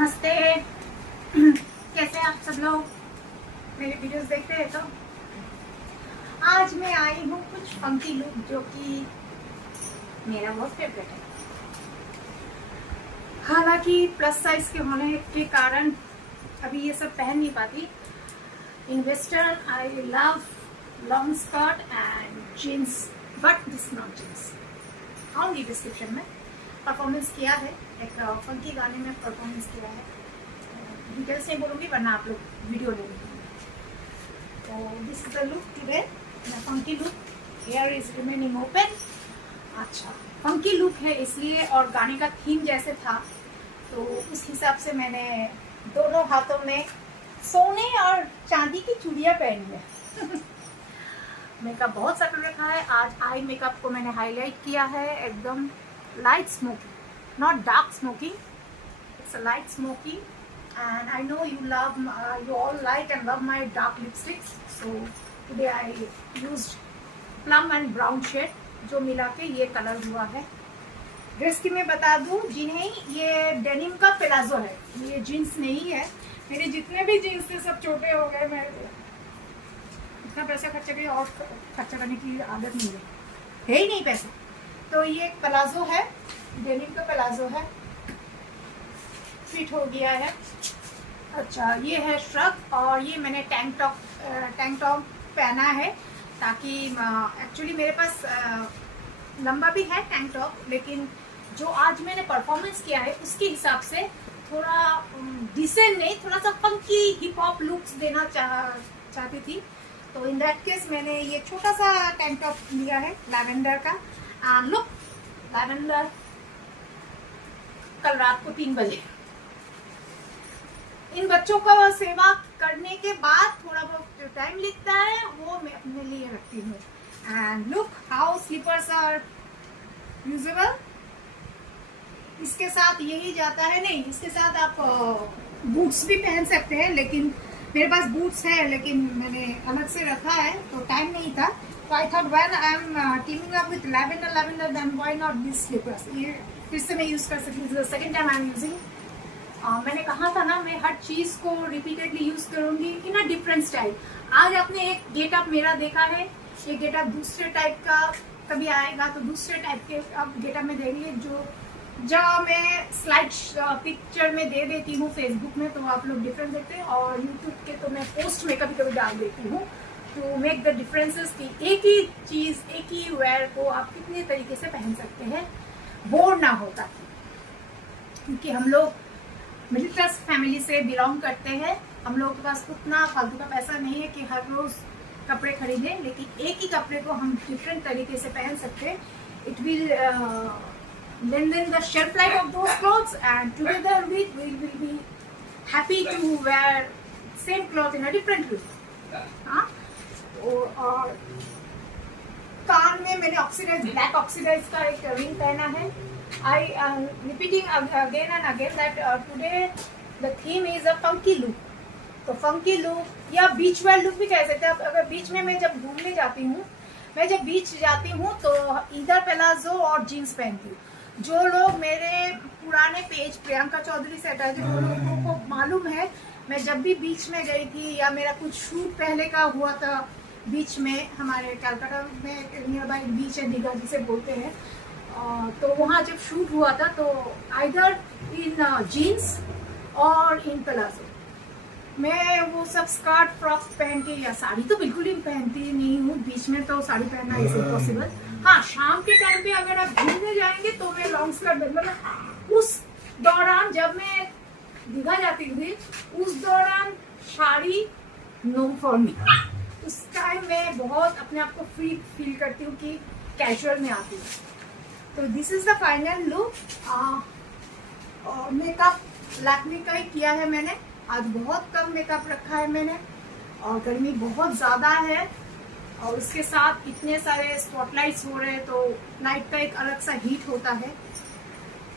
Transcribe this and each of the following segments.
नमस्ते। कैसे आप सब लोग मेरे वीडियोस देखते हैं? तो आज मैं आई हूँ कुछ फंकी लुक जो कि मेरा बहुत फेवरेट है। हालांकि प्लस साइज के होने के कारण अभी ये सब पहन नहीं पाती। In western I love long skirt and jeans, but this not jeans. आऊंगी डिस्क्रिप्शन में। परफॉर्मेंस किया है, एक फंकी गाने में परफॉर्मेंस किया है। डिटेल्स नहीं बोलूँगी वरना आप लोग वीडियो ले लेंगे। तो this is the look today, funky look. Here is remaining open. अच्छा, फंकी लुक है इसलिए, और गाने का थीम जैसे था तो उस हिसाब से मैंने दोनों हाथों में सोने और चांदी की चूड़ियाँ पहनी है। मेकअप बहुत सा कर रखा है। आज आई मेकअप को मैंने हाईलाइट किया है, एकदम light smoky, not dark smoky. It's a light smoky, and I know you all like and love my dark lipsticks. So today I used plum and brown shade, जो मिला के ये colour हुआ है। ड्रेस की मैं बता दूं, जिन्हें ये डेनिम का प्लाजो है, ये जीन्स नहीं है। मेरे जितने भी जीन्स थे सब छोटे हो गए। मैं इतना पैसा खर्चा किया और खर्चा करने की आदत नहीं है ही नहीं पैसा। तो ये एक प्लाजो है, डेनिम का प्लाजो है, फिट हो गया है। अच्छा, ये है श्रग, और ये मैंने टैंक टॉप पहना है ताकि एक्चुअली मेरे पास लंबा भी है टैंक टॉप, लेकिन जो आज मैंने परफॉर्मेंस किया है उसके हिसाब से थोड़ा डिसेंट नहीं, थोड़ा सा फंकी हिप हॉप लुक्स देना चाहती थी। तो इन दैट केस मैंने ये छोटा सा टैंक टॉप लिया है लैवेंडर का। लुक लैवेंडर, कल रात को 3 बजे। इन बच्चों का सेवा करने के बाद थोड़ा बहुत टाइम लगता है, वो मैं अपने लिए रखती हूँ। And look how slippers are usable. इसके साथ यही जाता है, नहीं इसके साथ आप बूट्स भी पहन सकते हैं, लेकिन मेरे पास बूट्स है लेकिन मैंने अलग से रखा है तो टाइम नहीं था। So I thought when I'm teaming up with lavender, then why not these slippers? ये फिर से मैं यूज कर सकती हूँ। Second time I am using. मैंने कहा था ना, मैं हर चीज को रिपीटेडली यूज करूंगी इन अ डिफरेंट स्टाइल। आज आपने एक गेटअप मेरा देखा है, ये गेटअप दूसरे टाइप का कभी आएगा तो दूसरे टाइप के अब गेटअप में देंगे, जो जब मैं स्लाइड पिक्चर में दे देती हूँ फेसबुक में तो आप लोग डिफरेंस देखते हैं, और यूट्यूब के तो मैं पोस्ट में कभी कभी डाल देती हूँ टू मेक द डिफरेंसेस कि एक ही चीज, एक ही वेयर को आप कितने तरीके से पहन सकते हैं, बोर ना होता। क्योंकि हम लोग मिडिल क्लास फैमिली से बिलोंग करते हैं, हम लोगों के पास उतना फालतू का पैसा नहीं है कि हर रोज कपड़े खरीदें, लेकिन एक ही कपड़े को हम डिफरेंट तरीके से पहन सकते हैं। It will lengthen the shelf life of those clothes, and together we will be happy to wear same cloth in a different way. हाँ, और कान में मैंने ऑक्सीडाइज, ब्लैक ऑक्सीडाइज का एक रिंग पहना है। I am repeating again and again that today the theme is a funky look. तो funky look या बीच वेयर लुक भी कह सकते हैं। अगर बीच में मैं जब घूमने जाती हूँ, मैं जब बीच जाती हूँ तो इधर प्लाजो और जीन्स पहनती हूँ। जो लोग मेरे पुराने पेज प्रियंका चौधरी से अटैच है, वो लोगों को मालूम है मैं जब भी बीच में गई थी या मेरा कुछ शूट पहले का हुआ था बीच में, हमारे कलकत्ता में नियर बाई बीच है, दीघा जिसे बोलते हैं, तो वहाँ जब शूट हुआ था तो आइदर इन जीन्स और इन प्लाजो। मैं वो सब स्कर्ट फ्रॉक पहन के या साड़ी तो बिल्कुल ही पहनती नहीं हूँ, बीच में तो साड़ी पहनना इज इम्पॉसिबल। हाँ, शाम के टाइम पे अगर आप घूमने जाएंगे तो मैं लॉन्ग स्कर्ट, मतलब उस दौरान जब मैं दीघा जाती थी उस दौरान साड़ी नो फॉर मी। उस टाइम मैं बहुत अपने आप को फ्री फील करती हूँ कि कैजुअल में आती हूँ। तो this is the final look. और मेकअप लैक्मे का ही किया है मैंने। आज बहुत कम मेकअप रखा है मैंने, और गर्मी बहुत ज़्यादा है और उसके साथ इतने सारे स्पॉटलाइट्स हो रहे हैं तो नाइट का एक अलग सा हीट होता है।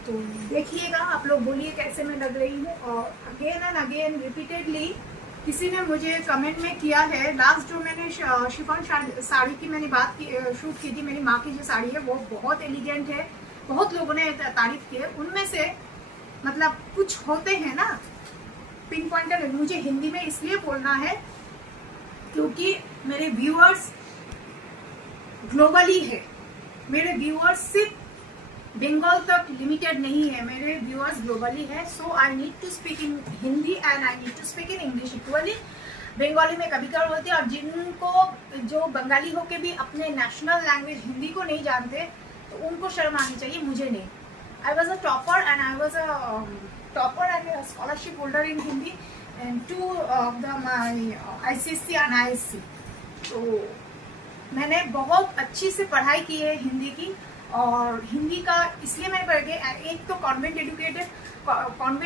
तो देखिएगा, आप लोग बोलिए कैसे मैं लग रही हूँ। और अगेन एंड अगेन रिपीटेडली किसी ने मुझे कमेंट में किया है, लास्ट जो मैंने शिफॉन साड़ी की मैंने बात की, शूट की थी, मेरी माँ की जो साड़ी है वो बहुत एलिगेंट है, बहुत लोगों ने तारीफ की है। उनमें से मतलब कुछ होते हैं ना पिन पॉइंटर, मुझे हिंदी में इसलिए बोलना है क्योंकि मेरे व्यूअर्स ग्लोबली है, मेरे व्यूअर्स सिर्फ बंगाल तक लिमिटेड नहीं है, मेरे व्यूअर्स ग्लोबली है। So I need to speak in Hindi and I need to speak in English equally. Bengali में कभी कभार होती है, और जिनको जो बंगाली होके भी अपने नेशनल लैंग्वेज हिंदी को नहीं जानते तो उनको शर्म आनी चाहिए, मुझे नहीं। I was a topper and I was a topper and scholarship holder in Hindi and 2 of my ICSE and ISC। तो मैंने बहुत अच्छी से पढ़ाई की है हिंदी की, और हिंदी का इसलिए मैंने पढ़ के, एक तो कॉन्वेंट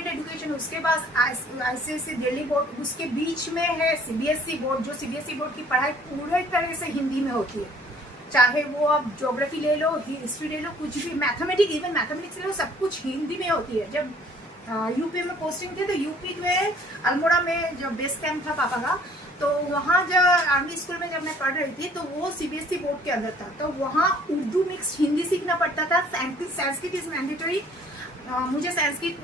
एजुकेशन, उसके बाद ICSE दिल्ली बोर्ड, उसके बीच में है CBSE बोर्ड, जो CBSE बोर्ड की पढ़ाई पूरी तरह से हिंदी में होती है। चाहे वो आप ज्योग्राफी ले लो, हिस्ट्री ले लो, कुछ भी, मैथमेटिक्स, इवन मैथमेटिक्स ले लो, सब कुछ हिंदी में होती है। जब यूपी में पोस्टिंग थे तो यूपी में अल्मोड़ा में जो बेस कैंप था पापा का, तो वहाँ जब आर्मी स्कूल में जब मैं पढ़ रही थी तो वो CBSE बोर्ड के अंदर था, तो वहाँ उर्दू मिक्स हिंदी सीखना पड़ता था। Sanskrit is mandatory. मुझे संस्कृत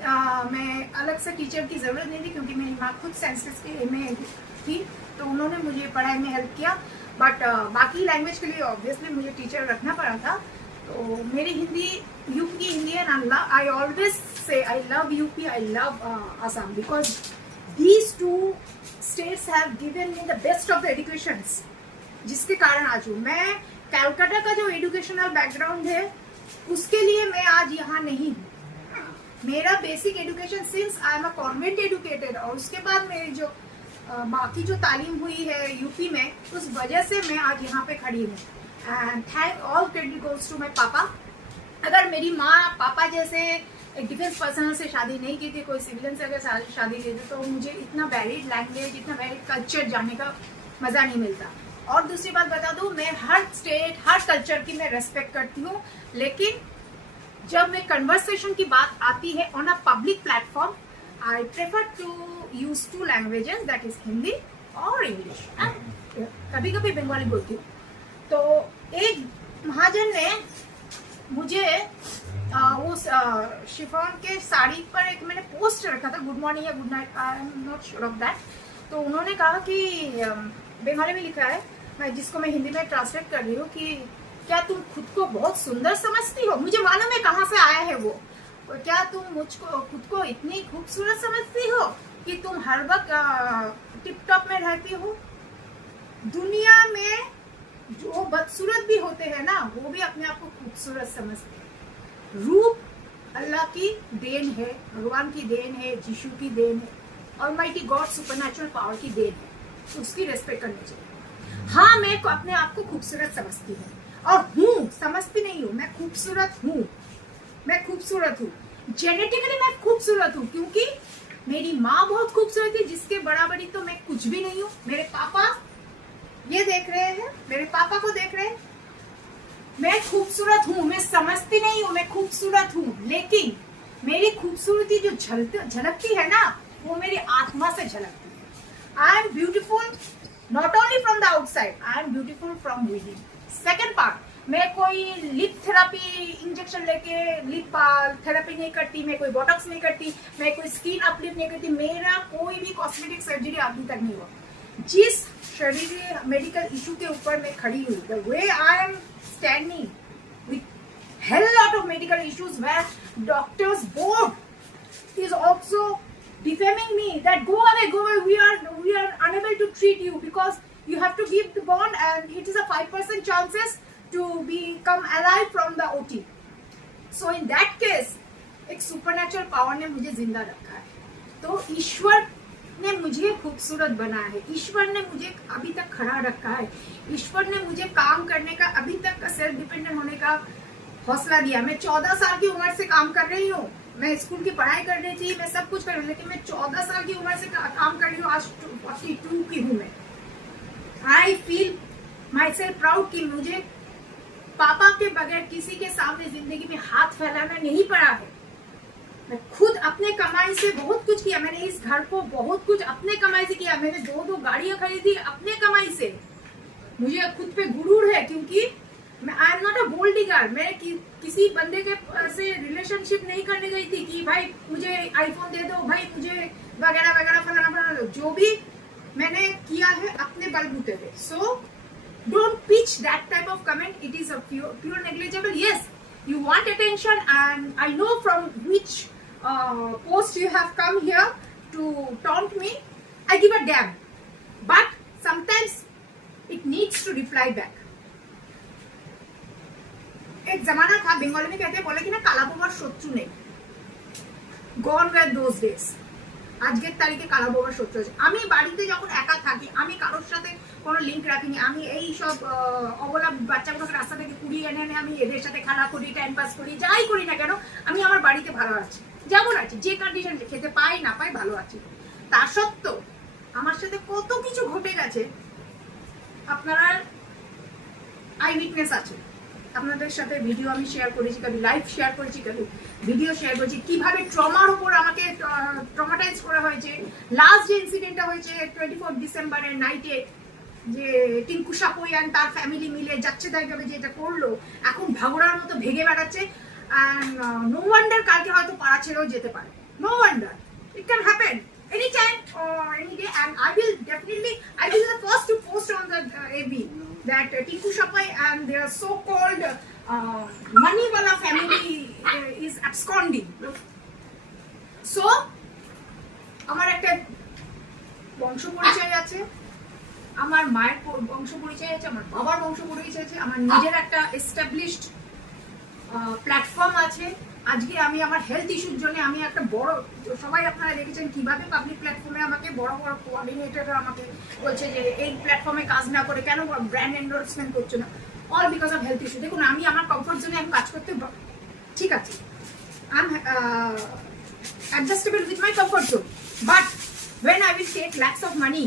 में अलग से टीचर की ज़रूरत नहीं थी क्योंकि मेरी माँ खुद संस्कृत में थी, तो उन्होंने मुझे पढ़ाई में हेल्प किया। बट बाकी लैंग्वेज के लिए ऑब्वियसली मुझे टीचर रखना पड़ा था। तो मेरी हिंदी, यूपी की हिंदी है, I always say I love UP, I love Assam, because these 2 states have given me the best of the educations, जिसके कारण आज हूँ मैं। कलकत्ता का जो एजुकेशनल बैकग्राउंड है उसके लिए मैं आज यहाँ नहीं हूँ। मेरा basic education since I am a convent educated, और उसके बाद मेरी जो बाकी जो तालीम हुई है यूपी में, उस वजह से मैं आज यहाँ पे खड़ी हूँ। And thank all credit goes to my papa. अगर मेरी माँ पापा जैसे एक डिफेंस पर्सनल से शादी नहीं की थी, कोई सिविलियन से अगर शादी की थी, तो मुझे इतना वैलिड लैंग्वेज, इतना वैलिड कल्चर जानने का मज़ा नहीं मिलता। और दूसरी बात बता दूँ, मैं हर स्टेट, हर कल्चर की मैं रेस्पेक्ट करती हूँ, लेकिन जब मैं कन्वर्सेशन की बात आती है on a public platform, I prefer to use 2 languages, that is Hindi और इंग्लिश, कभी कभी बंगाली बोलती हूँ। तो एक महाजन ने मुझे उस शिफॉन के साड़ी पर एक मैंने पोस्ट रखा था, गुड मॉर्निंग या good night, I am not sure of that. तो उन्होंने कहा कि बंगाली में लिखा है, मैं जिसको मैं हिंदी में ट्रांसलेट कर रही हूँ, कि क्या तुम खुद को बहुत सुंदर समझती हो? मुझे मालूम है कहाँ से आया है वो। क्या तुम मुझको खुद को इतनी खूबसूरत समझती हो कि तुम हर वक्त टिप टॉप में रहती हो? दुनिया में जो बदसूरत भी होते हैं ना, वो भी अपने आप को खूबसूरत समझते हैं। रूप अल्लाह की देन है, भगवान की देन है, यीशु की देन है, ऑलमाइटी गॉड सुपरनैचुरल पावर की देन है, तो उसकी रेस्पेक्ट करनी चाहिए। हाँ, मैं अपने आप को खूबसूरत समझती हूँ, और हूँ, समझती नहीं हूँ, मैं खूबसूरत हूँ, मैं खूबसूरत हूँ। जेनेटिकली मैं खूबसूरत हूँ क्योंकि मेरी माँ बहुत खूबसूरत है, जिसके बराबरी तो मैं कुछ भी नहीं हूँ। मेरे पापा ये देख रहे हैं, मेरे पापा को देख रहे हैं, मैं खूबसूरत हूँ, मैं समझती नहीं हूँ मैं खूबसूरत हूँ, लेकिन मेरी खूबसूरती जो झलकती है ना, वो मेरी आत्मा से झलकती है। I am beautiful not only from the outside, I am beautiful from within. Second part, मैं कोई लिप थेरापी इंजेक्शन लेके लिप थेरापी नहीं करती, मैं कोई बोटॉक्स नहीं करती, मैं कोई स्किन अपलिफ्ट नहीं करती, मेरा कोई भी कॉस्मेटिक सर्जरी अभी तक नहीं हुआ। जिस शरीर मेडिकल इशू के ऊपर मैं खड़ी हुई, the way I am standing with hell lot of medical issues where doctors board is also defaming me that go away, we are unable to treat you because you have to give the bond and it is a 5% chances to become alive from the OT. So in that case एक supernatural power ने मुझे जिंदा रखा है। तो ईश्वर ने मुझे खूबसूरत बनाया है, ईश्वर ने मुझे अभी तक खड़ा रखा है, ईश्वर ने मुझे काम करने का, अभी तक का सेल्फ डिपेंडेंट होने का हौसला दिया। मैं 14 साल की उम्र से काम कर रही हूँ, मैं स्कूल की पढ़ाई कर रही थी, मैं सब कुछ कर रही हूँ, लेकिन मैं 14 साल की उम्र से काम कर रही हूँ, आज 42 की हूँ मैं। I feel my self proud कि मुझे पापा के बगैर किसी के सामने जिंदगी में हाथ फैलाना नहीं पड़ा है। मैं खुद अपने कमाई से बहुत कुछ किया, मैंने इस घर को बहुत कुछ अपने कमाई से किया, मैंने 2 गाड़ियां खरीदी अपने कमाई से। मुझे खुद पे गुरूर है क्योंकि मैं I am not a gold digger, मैं किसी किसी बंदे के से रिलेशनशिप नहीं करने गई थी कि भाई मुझे आईफोन दे दो, भाई मुझे वगैरह वगैरह फलाना फलाना। जो भी मैंने किया है अपने बलबूते पे। सो don't pitch that type of comment. It is a pure negligible. Yes, you want attention, and I know from which post you have come here to taunt me. I give a damn, but sometimes it needs to reply back. एक जमाना था, बंगाली में कहते हैं, बोले कि ना काला बोबार शत्रु नहीं। Gone were those days. আজকের তারিখে কালা বাবার শত্রু আছে। আমি বাড়িতে যখন একা থাকি, আমি কারোর সাথে কোনো লিঙ্ক রাখিনি। আমি এই সব অবলা বাচ্চাগুলোকে রাস্তা থেকে কুড়িয়ে এনে এনে আমি এদের সাথে খেলা করি, টাইম পাস করি, যাই করি না কেন আমি আমার বাড়িতে ভালো আছি, যেমন আছি, যে কন্ডিশন খেতে পাই না পাই ভালো আছি। তা সত্ত্বেও আমার সাথে কত কিছু ঘটে গেছে, আপনারা আই উইটনেস আছে। আপনাদের সাথে ভিডিও আমি শেয়ার করেছি, কবি লাইভ শেয়ার করেছি, কবি ভিডিও শেয়ার করেছি, কিভাবে ট্রমার উপর আমাকে ট্রমাটাইজ করা হয়েছে। লাস্ট যে ইনসিডেন্টটা হয়েছে 24 ডিসেম্বরের নাইটে, যে টিঙ্কু সাপোয়ান তার ফ্যামিলি মিলে যাচ্ছে তাই ভাবে যেটা করলো, এখন ভাগড়ার মতো ভেগে বেড়াচ্ছে। অ্যান্ড নো ওয়ান্ডার কালকে হয়তো পাড়া ছেড়েও যেতে পারে। No wonder, it can happen any time or any day, and I will be the first to post on the AB that Tinku Shapai and their so-called money wala family is absconding. So আমার একটা বংশ পরিচয় আছে, আমার মায়ের বংশ পরিচয় আছে, আমার বাবার বংশ পরিচয় আছে, আমার নিজের একটা এস্টাবলিশড প্ল্যাটফর্ম আছে। আজকে আমি আমার হেলথ ইস্যুর জন্য আমি একটা বড়, সবাই আপনারা দেখেছেন কিভাবে পাবলিক প্ল্যাটফর্মে আমাকে বড় বড় কোঅর্ডিনেটররা আমাকে বলছে যে এই প্ল্যাটফর্মে কাজ না করে কেন ব্র্যান্ড এন্ডোর্সমেন্ট করছো না, all because of health issue. দেখুন আমি আমার কমফর্ট জোনে আমি কাজ করতে ঠিক আছে, I am adjustable with my comfort zone, but when I will take lakhs of money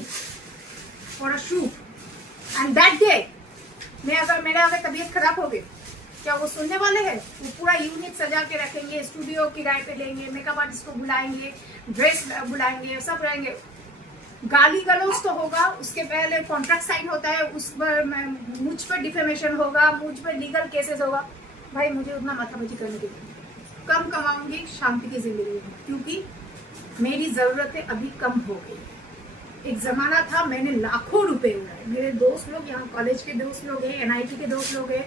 for a shoot and that day मेरा अगर तबीयत खराब हो गई, क्या वो सुनने वाले हैं? वो पूरा यूनिट सजा के रखेंगे, स्टूडियो किराए पे लेंगे, मेकअप आर्टिस्ट को बुलाएंगे, ड्रेस बुलाएंगे, सब रहेंगे। गाली गलौज तो होगा, उसके पहले कॉन्ट्रैक्ट साइन होता है, उस पर मुझ पर डिफेमेशन होगा, मुझ पर लीगल केसेस होगा। भाई मुझे उतना माथापच्ची करने के लिए कम कमाऊंगी, शांति की जिंदगी में, क्योंकि मेरी जरूरतें अभी कम हो गई। एक जमाना था मैंने लाखों रुपए उड़ाए। मेरे दोस्त लोग, यहाँ कॉलेज के दोस्त लोग हैं, NIT के दोस्त लोग हैं,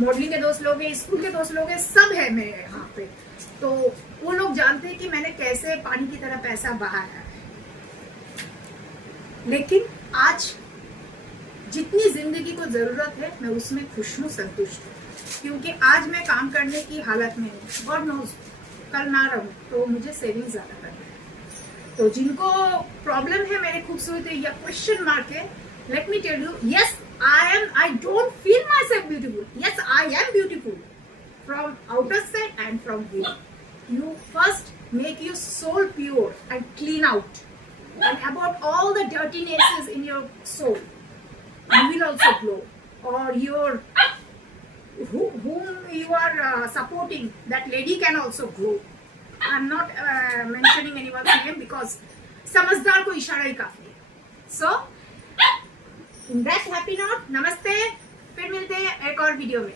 मॉडलिंग के दोस्त लोग हैं, स्कूल के दोस्त लोग हैं, सब है मेरे यहाँ पे। तो वो लोग जानते हैं कि मैंने कैसे पानी की तरह पैसा बहाया है। लेकिन आज जितनी जिंदगी को जरूरत है मैं उसमें खुश हूँ, संतुष्ट हूँ, क्योंकि आज मैं काम करने की हालत में हूँ। गॉड नोज कल ना रहूँ तो मुझे सेविंग ज्यादा करना है। तो जिनको प्रॉब्लम है मेरे खूबसूरती या क्वेश्चन मार्क है, let me tell you, yes I don't feel myself beautiful. Yes, I am beautiful from outer side and from within. You first make your soul pure and clean out, and about all the dirtinesses in your soul, you will also glow. Or whom you are supporting, that lady can also glow. I'm not mentioning anyone's name because समझदार को इशारा ही काफी है. So in that happy note, नमस्ते, फिर मिलते हैं एक और वीडियो में।